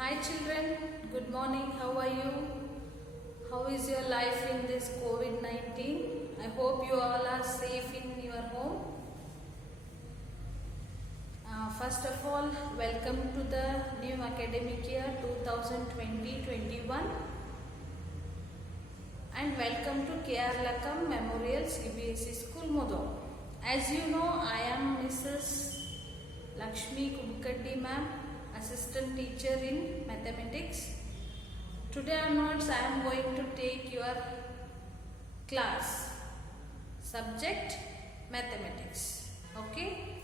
Hi children, good morning. How are you? How is your life in this COVID-19? I hope you all are safe in your home. First of all, welcome to the new academic year 2020-21 and welcome to K.R. Lakam Memorial CBSE School Modok. As you know, I am Mrs. Lakshmi Kumkaddi ma'am, assistant teacher in mathematics. Today onwards I am going to take your class subject mathematics. Okay.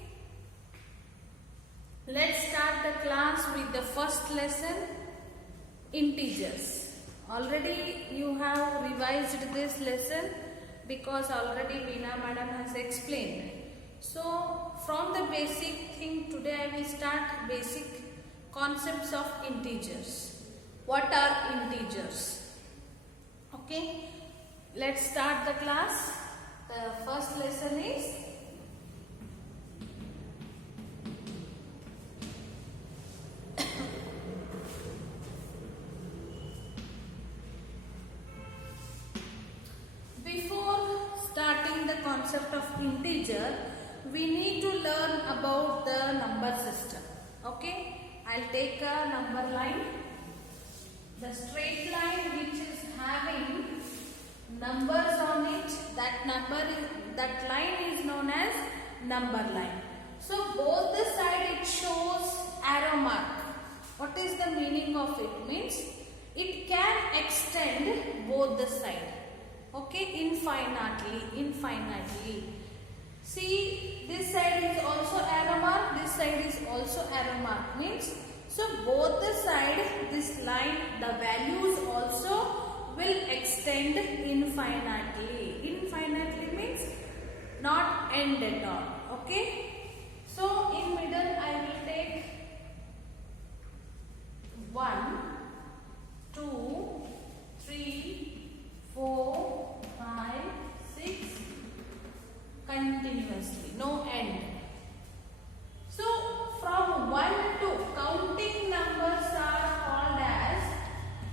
Let's start the class with the first lesson, integers. Already you have revised this lesson because already Veena madam has explained. So from the basic thing today I will start basic concepts of integers. What are integers? Okay, let's start the class. The first lesson is starting the concept of integer, we need to learn about the number system. Okay, I'll take a number line. The straight line which is having numbers on it, that line is known as number line. So both the side it shows arrow mark. What is the meaning of it? Means it can extend both the side. Okay, infinitely. See, this side is also arrow mark, this side is also arrow mark. Means, so both the side, this line, the values also will extend infinitely. Infinitely means not end at all. Okay. So, in middle I will take 1, 2, 3, 4, 5, 6 continuously, no end. So from 1 to counting numbers are called as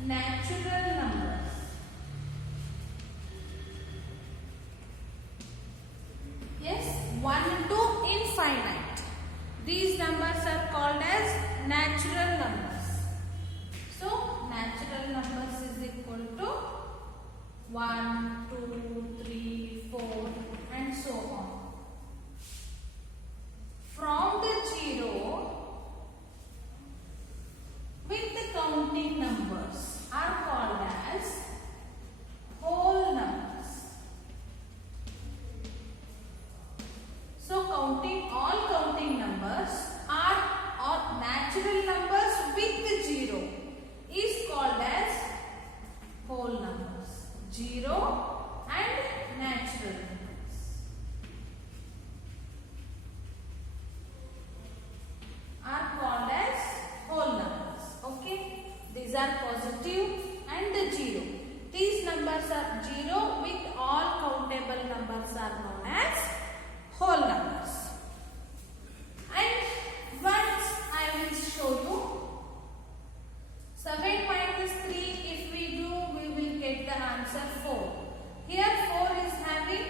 natural numbers. Yes, 1 to infinite. These numbers are called as natural numbers. So natural numbers is equal to 1, 2, 3, 4 and so on. From the 0 with the counting numbers are called as whole numbers. So counting all counting numbers are natural numbers with the 0 is called as whole numbers. 0 and natural numbers are called as whole numbers. Okay, these are positive and the 0. These numbers are 0 with all countable numbers are known as whole numbers. And once I will show you 7 minus 3, if we do, we will get the answer 4. Here 4 is having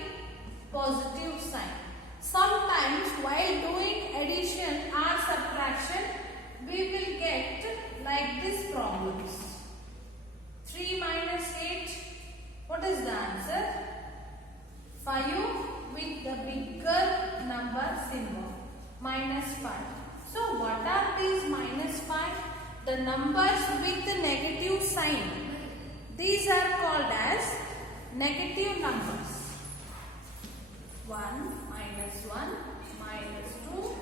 positive sign. Sometimes while doing addition or subtraction, we will get like this problems. 3 minus 8, what is the answer? 5 with the bigger number symbol, minus 5. So what are these minus 5? The numbers with the negative sign. These are called as negative numbers. 1, minus 1, minus 2,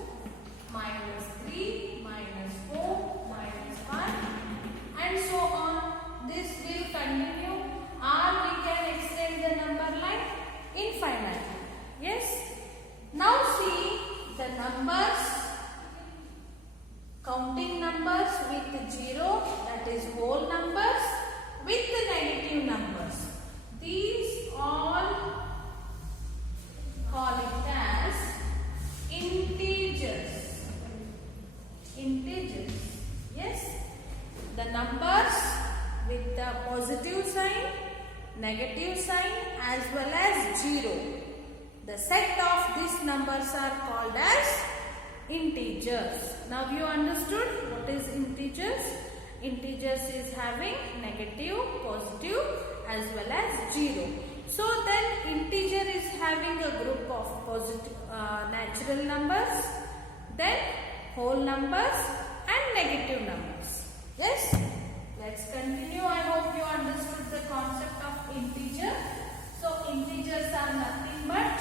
minus 3, minus 4, minus 5 and so on. This will continue or we can extend the number line infinitely. Yes. Now see the numbers. Counting numbers with 0, that is whole numbers, with the negative numbers. These all call it as integers. Integers. Yes. the numbers with the positive sign, negative sign as well as 0. The set of these numbers are called as integers. Now you understood what is integers? Integers is having negative, positive as well as 0. So then integer is having a group of positive natural numbers, then whole numbers and negative numbers. Yes? Let's continue. I hope you understood the concept of integer. So integers are nothing but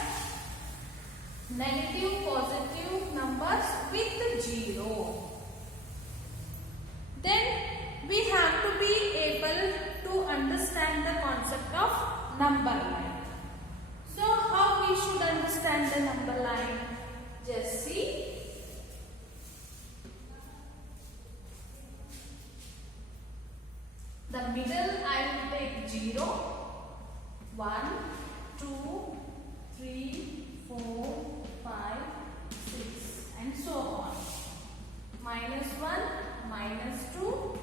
negative, positive numbers with 0. Then we have to be able to understand the concept of number line. So how we should understand the number line? Just see. The middle I will take 0, 1, 2, 3, 4, 5, 6 and so on. Minus 1, minus 2,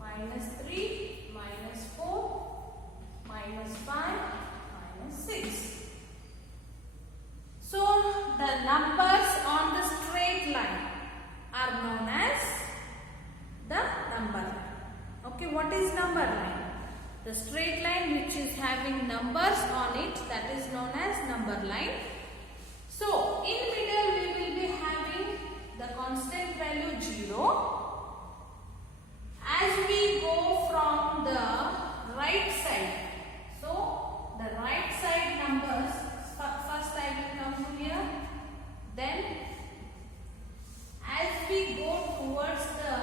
minus 3, minus 4, minus 5, minus 6. So the numbers on the straight line are known as the number line. Okay, what is number line? The straight line which is having numbers on it, that is known as number line. So in middle we will be having the constant value 0. As we go from the right side, so the right side numbers, first I will come to here, then as we go towards the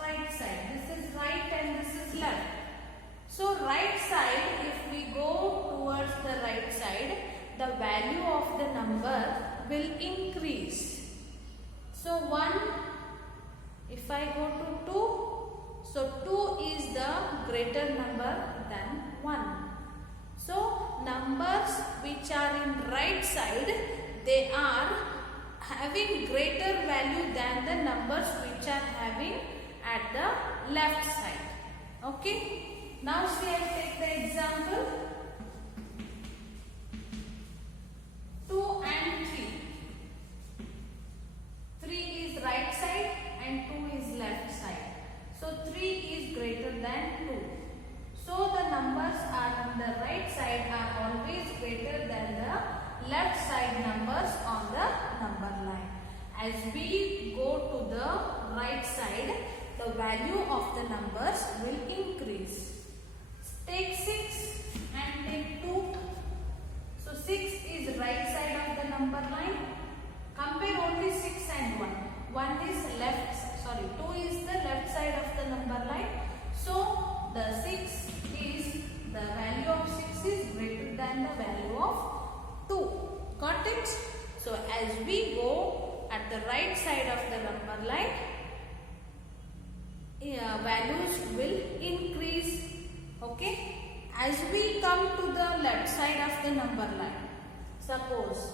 right side, this is right and this is left. So right side, if we go towards the right side, the value of the number will increase. So 1, if I go to 2, so 2 is the greater number than 1. So numbers which are in right side, they are having greater value than the numbers which are having at the left side. Okay. Now see, I take the example 2 and 3. 3 is right side and 2 is left side. So 3 is greater than 2. So the numbers are on the right side are always greater than the left side numbers on the number line. As we go to the right side, the value of the numbers will increase. Take 6 and take 2. So 6 is right side of the number line. Compare only 6 and 1. 1 is left, sorry, 2 is the left side of the number line. So the 6 is, the value of 6 is greater than the value of 2. Got it? So as we go at the right side of the number line, values will increase. Okay. As we come to the left side of the number line, suppose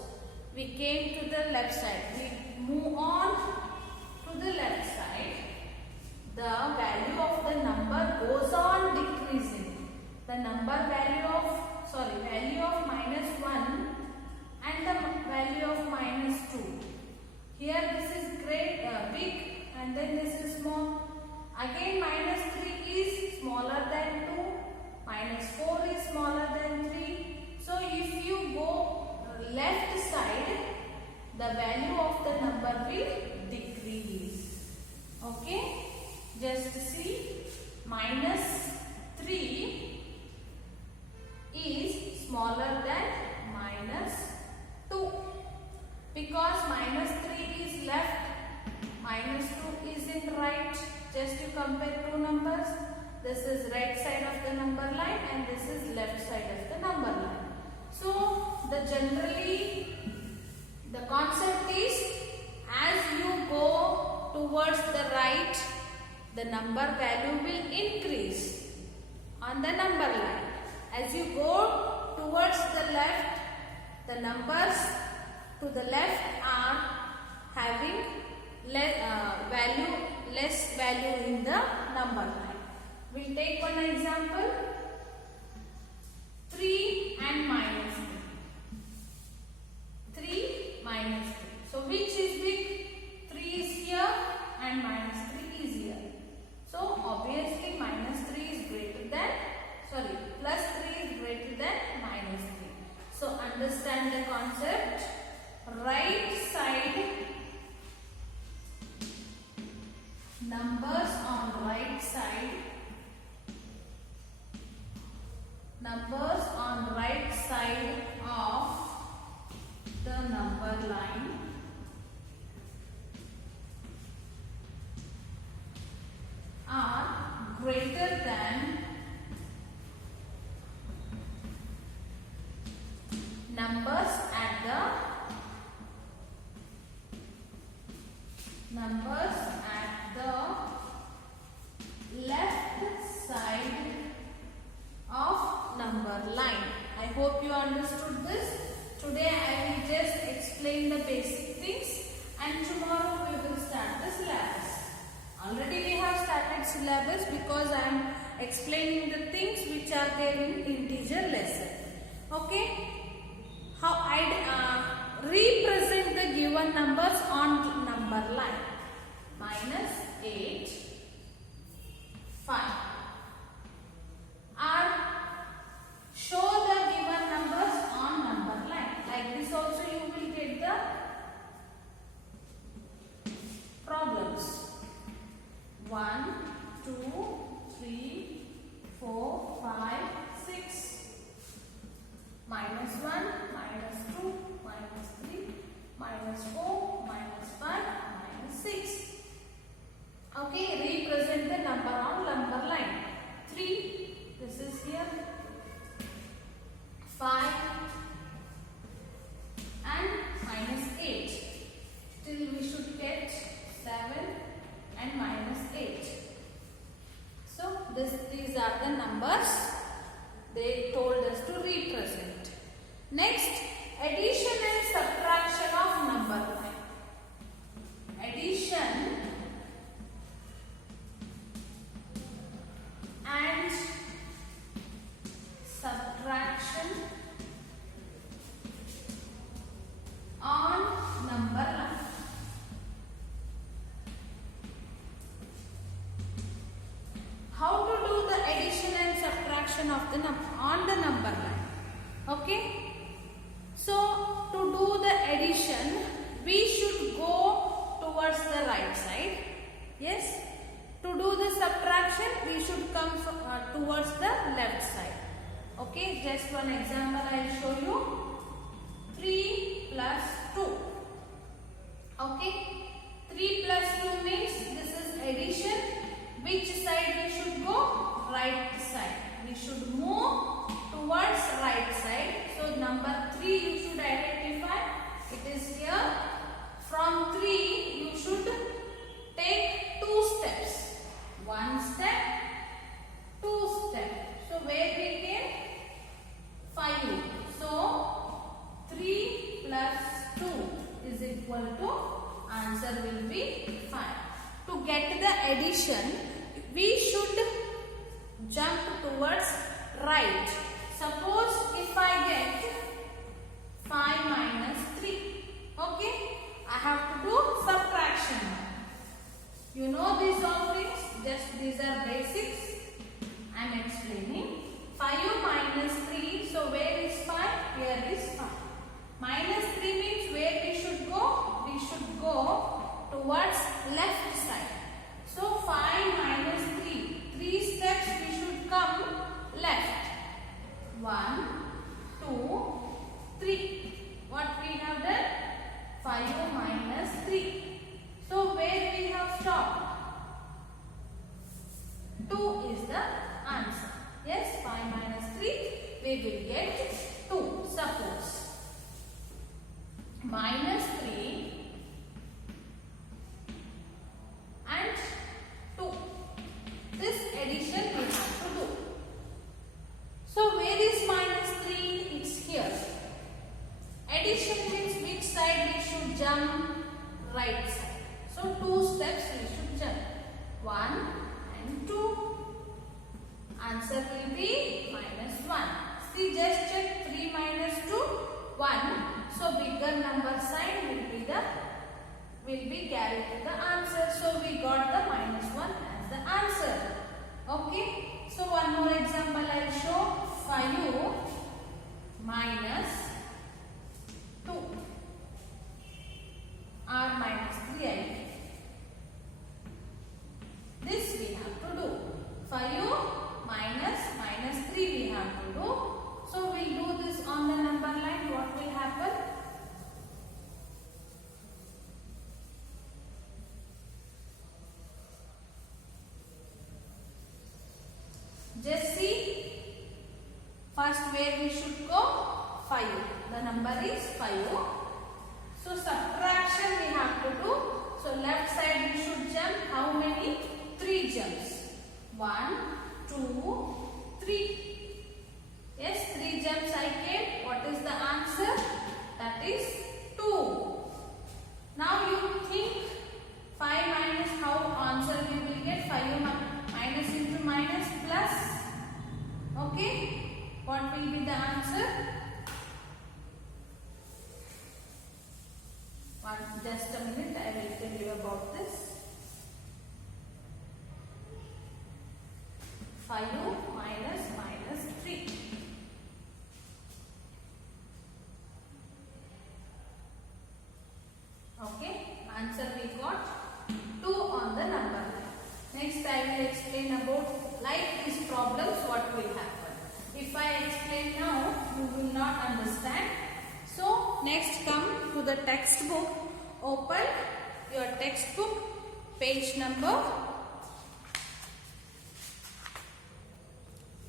we came to the left side, we move on to the left side, the value of the number goes on decreasing. The number value of minus 1 and the value of minus 2. Here this is big and then this is small. Again minus 3 is smaller than 2. Minus 4 is smaller than 3. So if you go left side, the value of the number will decrease. Okay. Just see, minus 3 is smaller than minus 2. Because minus 3 is left, minus 2 is in right. Just you compare two numbers. This is right side of the number line and this is left side of the number line. So generally the concept is, as you go towards the right, the number value will increase on the number line. As you go towards the left, the numbers to the left are having less value in the number line. We'll take one example. 3 and minus 3. 3 minus 3. So which is big? 3 is here and minus 3 is here. So obviously minus 3 is greater than, plus 3 is greater than minus 3. So understand the concept. Right side, numbers on right side, numbers on right side of the number line are greater than numbers at the left side of number line. I hope you understood this. Today I will just explain the basic things and tomorrow we will start the syllabus. Already we have started syllabus because I am explaining the things which are there in integer lesson. Okay? How I represent the given numbers on number line. Minus 8, 5. Or show the given numbers on number line. Like this also you will get the problems. 1, 2, 3, 4, 5, 6. Minus 1, minus 2, minus 3, minus 4, minus 5, minus 6. Okay, represent the number on number line. 3, this is here. 5 and minus 8. Still we should get 7 and minus 8. So these are the numbers they told us to represent. Next, addition and subtraction of number line. Addition and subtraction on number line. How to do the addition and subtraction of the on the number line? Okay. So to do the addition, we should go towards the right side. Yes. To do the subtraction, we should come towards the left side. Okay, just one example I will show you. 3 plus 2. Okay, 3 plus 2 means this is addition. Which side we should go? Right side. We should move towards right side. So number 3 you should identify. It is here. From 3 you should take 2 steps. 1 step, 2 step. So where we get 5. So 3 plus 2 is equal to, answer will be 5. To get the addition, we should jump towards right. Suppose if I get 5 minus 3. Okay, I have to do subtraction. You know these all things, just these are basics. I am explaining. 5 minus 3, so where is 5? Here is 5. Minus 3 means where we should go? We should go towards left side. So 5 minus 3. 3 steps we should come left. 1, 2, 3. What we have done? 5 minus 3. So where we have stopped? 2 is the answer. Yes, 5 minus 3, we will get 2. Suppose minus 3 and 2. This addition we have to do. So where is minus 3? It's here. Addition means which side we should jump? Right side. So 2 steps we should jump. 1 and 2. Okay. So one more example I will show. 5 minus 2 or minus 3. This we have to do. 5 minus 3 we have to do. So we'll do this on the number line. What will happen? Just see, first where we should go? 5. The number is 5. So subtraction we have to do. So left side we should jump how many? 3 jumps. 1, 2, 3. Yes, 3 jumps I get. What is the answer? That is 2. Now you think 5 minus how answer we will get? 5 minus into minus plus. Okay. What will be the answer? Just a minute, I will tell you about this. 5 minus 3. Okay, answer we got 2 on the number line. Next I will explain about like these problems what will happen. If I explain now, you will not understand. So next come to the textbook. Open your textbook, page number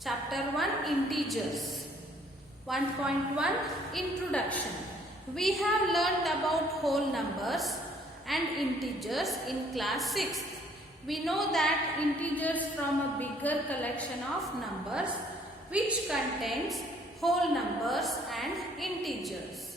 chapter 1 integers 1.1 introduction. We have learned about whole numbers and integers in class 6th. We know that integers from a bigger collection of numbers which contains whole numbers and integers.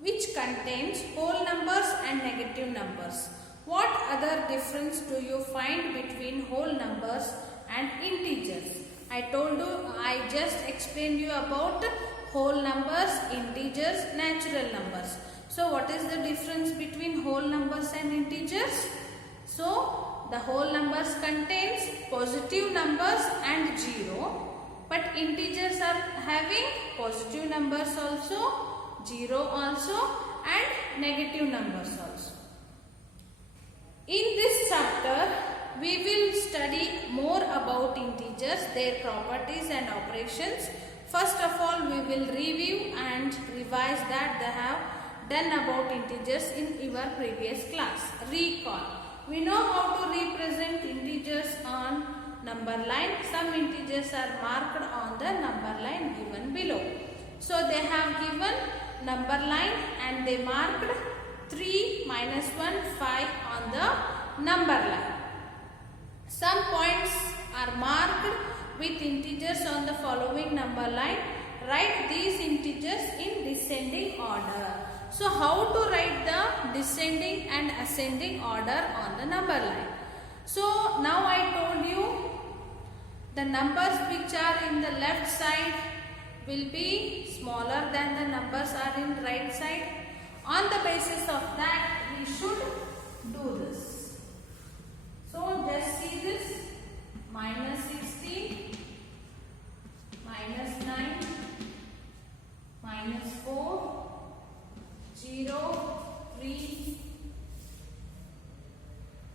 Which contains whole numbers and negative numbers. What other difference do you find between whole numbers and integers? I told you, I just explained you about whole numbers, integers, natural numbers. So what is the difference between whole numbers and integers? So the whole numbers contains positive numbers and 0, but integers are having positive numbers also, 0 also, and negative numbers also. In this chapter, we will study more about integers, their properties and operations. First of all, we will review and revise that they have done about integers in your previous class. Recall. We know how to represent integers on number line. Some integers are marked on the number line given below. So they have given number line and they marked 3, -1, 5 on the number line. Some points are marked with integers on the following number line. Write these integers in descending order. So how to write the descending and ascending order on the number line? So now I told you the numbers which are in the left side will be smaller than the numbers are in right side. On the basis of that, we should do this. So just see this, -16, -9, -4, 0, 3,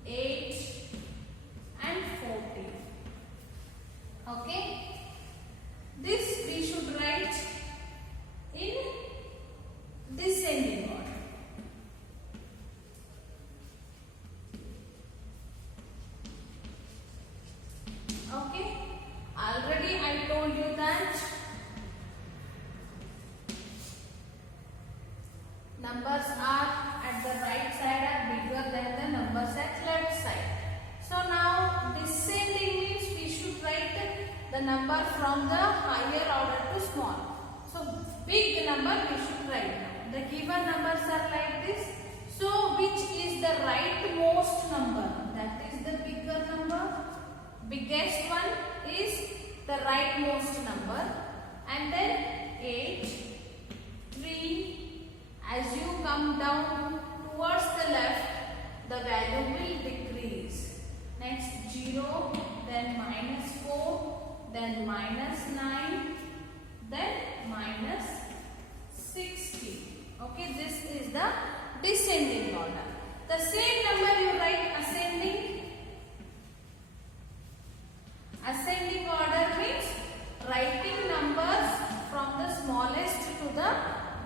8 and 14. Okay. This we should write in descending order. Okay. Already I told you that numbers are at the right side are bigger than the numbers at left side. So now descending means we should write the number from the higher order to small. So big number we should write now. The given numbers are like this. So which is the rightmost number? That is the bigger number. Biggest one is the rightmost number. And then 8, 3. As you come down towards the left, the value will decrease. next 0, then minus 4, then minus 9, then minus 60. Okay, this is the descending order. The same number you write ascending. Ascending order means writing numbers from the smallest to the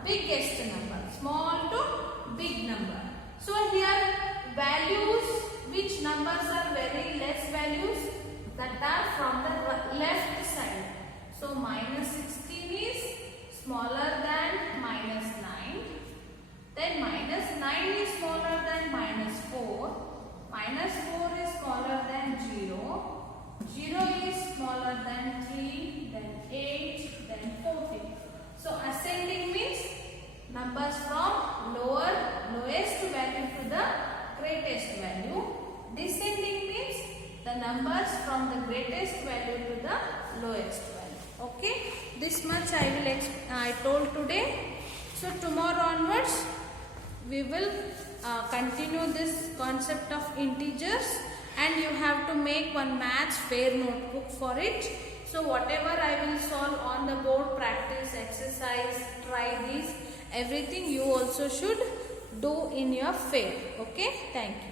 biggest number, small to big number. So here values, which numbers are very less values, that are from the left side. So minus 16 is smaller than minus 9. Then minus 9 is smaller than minus 4. Minus 4 is smaller than 0. 0 is smaller than 3, then 8, then 14. So ascending means numbers from lowest value to the greatest value. Descending means the numbers from the greatest value to the lowest value. Okay, this much I told today. So tomorrow onwards we will continue this concept of integers, and you have to make one match pair notebook for it. So whatever I will solve on the board, practice, exercise, try these, everything you also should do in your fair. Okay, thank you.